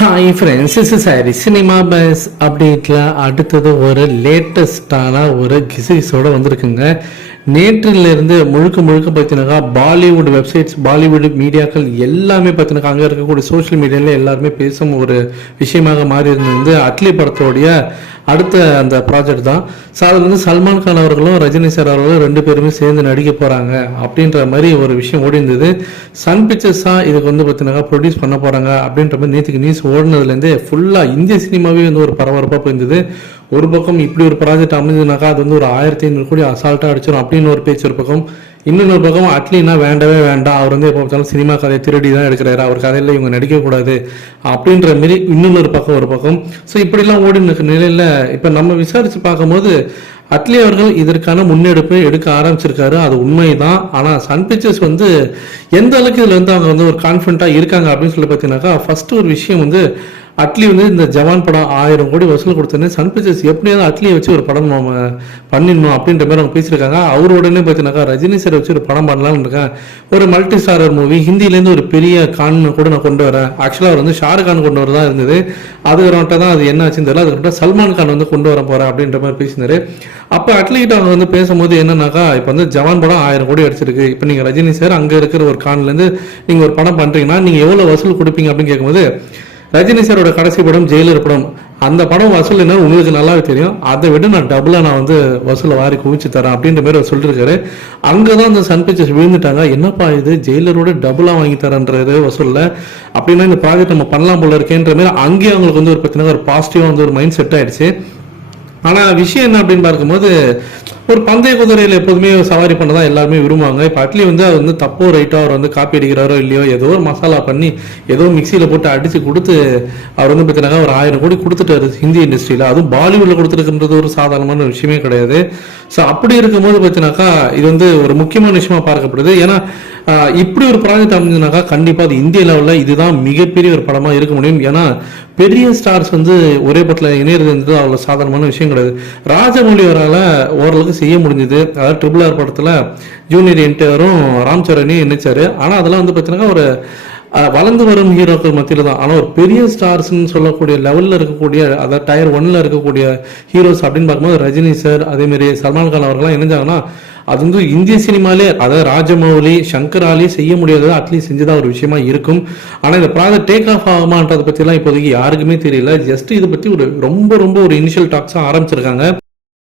Hi friends, is sorry cinema bus அப்டேட்டில் அடுத்தது ஒரு லேட்டஸ்டான ஒரு கிசிஸோட வந்திருக்குங்க. நேற்றிலிருந்து முழுக்க முழுக்க பார்த்தீங்கன்னாக்கா பாலிவுட் வெப்சைட்ஸ், பாலிவுட் மீடியாக்கள் எல்லாமே பார்த்தீங்கன்னா அங்கே இருக்கக்கூடிய சோஷியல் மீடியாவில் எல்லாருமே பேசும் ஒரு விஷயமாக மாறி இருந்தது அட்லி படத்தோடைய அடுத்த அந்த ப்ராஜெக்ட் தான். ஸோ அதில் வந்து சல்மான் கான் அவர்களும் ரஜினி சார் அவர்களும் ரெண்டு பேருமே சேர்ந்து நடிக்க போகிறாங்க அப்படின்ற மாதிரி ஒரு விஷயம் ஓடி இருந்தது. சன் பிக்சர்ஸ் தான் இதுக்கு வந்து பார்த்தீங்கன்னா ப்ரொடியூஸ் பண்ண போகிறாங்க அப்படின்ற மாதிரி நேற்றுக்கு நியூஸ் ஓடினதுலேருந்து ஃபுல்லாக இந்திய சினிமாவே வந்து ஒரு பரபரப்பாக போயிருந்தது. ஒரு பக்கம் இப்படி ஒரு ப்ராஜெக்ட் அமைஞ்சதுனாக்கா அது வந்து ஒரு 1500 கோடி அசால்ட்டாக அடிச்சிடும் அப்படின்னு ஒரு பேச்சு ஒரு பக்கம். இன்னொரு பக்கம் அட்லினா வேண்டவே வேண்டாம், அவர் வந்து எப்போ பார்த்தாலும் சினிமா கதையை திருடி தான் எடுக்கிறாரு, அவர் கதையில் இவங்க நடிக்கக்கூடாது அப்படின்ற மாரி இன்னொரு பக்கம் ஒரு பக்கம். ஸோ இப்படிலாம் ஓடி இருக்க நிலையில் இப்போ நம்ம விசாரித்து பார்க்கும்போது அட்லி அவர்கள் இதற்கான முன்னெடுப்பை எடுக்க ஆரம்பிச்சிருக்காரு, அது உண்மைதான். ஆனால் சன் பிக்சர்ஸ் வந்து எந்த அளவுக்கு இதில் வந்து அவங்க வந்து ஒரு கான்ஃபிடண்ட்டாக இருக்காங்க அப்படின்னு சொல்லி பார்த்தீங்கன்னாக்கா, ஃபஸ்ட்டு ஒரு விஷயம் வந்து அட்லி வந்து இந்த ஜவான் படம் 1000 கோடி வசூல் கொடுத்தோன்னே சன் பிக்சர்ஸ் எப்படியாவது அட்லியை வச்சு ஒரு படம் நம்ம பண்ணிடணும் அப்படின்ற மாதிரி அவங்க பேசியிருக்காங்க. அவர் உடனே பார்த்தீங்கன்னாக்கா ரஜினி சார் வச்சு ஒரு படம் பண்ணலாம்னு இருக்கேன், ஒரு மல்டி ஸ்டாரர் மூவி ஹிந்திலேருந்து ஒரு பெரிய கான் கூட நான் கொண்டு வரேன். ஆக்சுவலாக அவர் வந்து ஷாருக் கான் கொண்டு வரதான் இருந்தது, அதுக்கிட்ட தான் அது என்ன ஆச்சுன்னு தெரியல, அதுக்கிட்ட சல்மான் கான் வந்து கொண்டு வர போகிறேன் அப்படின்ற மாதிரி பேசினாரு. அப்போ அட்லிகிட்ட அவங்க வந்து பேசும்போது என்னன்னாக்கா, இப்போ வந்து ஜவான் படம் 1000 கோடி அடிச்சிருக்கு, இப்போ நீங்கள் ரஜினி சார் அங்கே இருக்கிற ஒரு கான்லேருந்து நீங்கள் ஒரு படம் பண்ணுறீங்கன்னா நீங்கள் எவ்வளோ வசூல் கொடுப்பீங்க அப்படின்னு கேட்கும்போது, ரஜினி சாரோட கடைசி படம் ஜெயிலர் படம், அந்த படம் வசூல் என்ன உங்களுக்கு நல்லாவே தெரியும், அதை விட நான் டபுளாக நான் வந்து வசூலை வாரி குவிச்சு தரேன் அப்படின்ற மாதிரி அவர் சொல்லியிருக்காரு. அங்கே தான் அந்த சன் பிக்சர்ஸ் விழுந்துட்டாங்க, என்னப்பா இது ஜெயிலரோட டபுளாக வாங்கி தரேன்றது வசூலில், அப்படின்னா இந்த ப்ராஜெக்ட் நம்ம பண்ணலாம் போல இருக்கேன்ற மாதிரி அங்கேயே அவங்களுக்கு வந்து ஒரு பார்த்தீங்கன்னா ஒரு பாசிட்டிவாக வந்து ஒரு மைண்ட் செட் ஆயிடுச்சு. ஆனால் விஷயம் என்ன அப்படின்னு பார்க்கும்போது, ஒரு பந்தய குதிரையில் எப்போதுமே சவாரி பண்ண தான் எல்லாருமே விரும்புவாங்க. இப்போ அட்லி வந்து அது வந்து தப்போ ரைட்டோ அவர் வந்து காப்பி அடிக்கிறாரோ இல்லையோ, ஏதோ ஒரு மசாலா பண்ணி ஏதோ மிக்சியில் போட்டு அடித்து கொடுத்து அவர் வந்து பார்த்தீங்கன்னா ஒரு 1000 கோடி கொடுத்துட்டாரு ஹிந்தி இண்டஸ்ட்ரியில், அதுவும் பாலிவுட்டில் கொடுத்துருக்குன்றது ஒரு சாதாரணமான விஷயமே கிடையாது. ஸோ அப்படி இருக்கும்போது பார்த்தீங்கன்னாக்கா இது வந்து ஒரு முக்கியமான விஷயமா பார்க்கப்படுது. ஏன்னா இப்படி ஒரு ப்ராஜெக்ட் அமைஞ்சதுனாக்கா கண்டிப்பாக அது இந்திய லெவலில் இதுதான் மிகப்பெரிய ஒரு படமாக இருக்க முடியும். ஏன்னா பெரிய ஸ்டார்ஸ் வந்து ஒரே படத்தில் இணையிறது அவ்வளோ சாதாரணமான விஷயம் கிடையாது. ராஜமௌழி அவரால் ஓரளவுக்கு செய்ய முடிஞ்சது, அதாவது RRR படத்தில் ஜூனியர் என்டிஆரும் ராம் சரணையும் இணைச்சாரு. ஆனால் அதெல்லாம் வந்து பார்த்தீங்கன்னா ஒரு வளர்ந்து வரும் ஹீரோக்கள் மத்தியில் தான். ஆனால் ஒரு பெரிய ஸ்டார்ஸ்ன்னு சொல்லக்கூடிய லெவலில் இருக்கக்கூடிய, அதாவது டயர் 1ல் இருக்கக்கூடிய ஹீரோஸ் அப்படின்னு பார்க்கும்போது ரஜினி சார் அதேமாரி சல்மான் கான் அவர்கள்லாம் இணைஞ்சாங்கன்னா அது வந்து இந்திய சினிமாலே, அதாவது ராஜமௌலி சங்கராலே செய்ய முடியாதது அட்லீஸ்ட் செஞ்சுதான் ஒரு விஷயமா இருக்கும். ஆனால் இந்த ப்ராஜெக்ட் டேக் ஆஃப் ஆகுமான்றதை பற்றிலாம் இப்போதைக்கு யாருக்குமே தெரியல. ஜஸ்ட் இதை பற்றி ஒரு ரொம்ப ரொம்ப ஒரு இனிஷியல் டாக்ஸாக ஆரம்பிச்சிருக்காங்க.